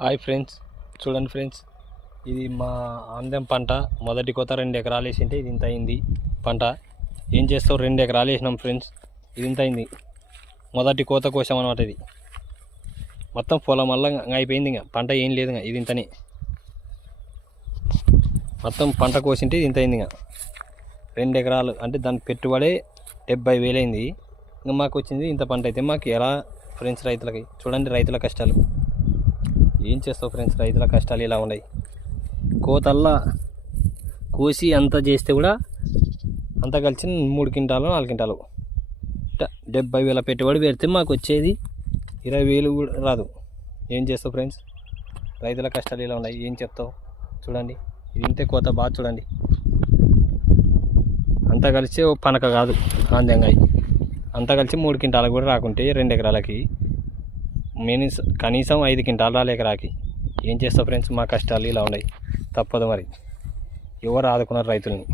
Hi friends చూడండి friends ఇది మా ఆందం పంట. మొదటి కోత రెండు ఎకరాలు వేసింటే ఇది ఇంత అయింది పంట. ఏం చేస్తావు? రెండు ఎకరాలు వేసినాం ఫ్రెండ్స్ ఇది ఇంత అయింది. మొదటి కోత కోసాం అనమాట ఇది. మొత్తం పొలం వల్ల అయిపోయింది ఇంకా. పంట ఏం లేదు ఇంకా. ఇది ఇంతనే. మొత్తం పంట కోసింటే ఇది ఇంత అయింది ఇంకా. రెండు ఎకరాలు అంటే దాని పెట్టుబడే డెబ్బై వేలైంది. ఇంకా మాకు వచ్చింది ఇంత పంట అయితే మాకు ఎలా ఫ్రెండ్స్ రైతులకి? చూడండి రైతుల కష్టాలు. ఏం చేస్తావు ఫ్రెండ్స్ రైతుల కష్టాలు ఇలా ఉన్నాయి. కోతల్లా కోసి అంత చేస్తే కూడా అంత కలిసి మూడు క్వింటాలు నాలుగు క్వింటాలు. డెబ్బై వేల పెట్టుబడి పెడితే మాకు వచ్చేది ఇరవై వేలు కూడా రాదు. ఏం చేస్తావు ఫ్రెండ్స్ రైతుల కష్టాలు ఇలా ఉన్నాయి. ఏం చెప్తావు? చూడండి. ఇంతే కోత బాగా చూడండి. అంతా కలిసి ఓ పనక కాదు ఆంధ్యంగా అంతా కలిసి మూడు క్వింటాలకు కూడా రాకుంటే రెండు ఎకరాలకి మినిస్ కనీసం ఐదు క్వింటాలు రాలేక రాకి. ఏం చేస్తావు ఫ్రెండ్స్? మా కష్టాలు ఇలా ఉన్నాయి. తప్పదు మరి. ఎవరు ఆదుకున్నారు రైతుల్ని?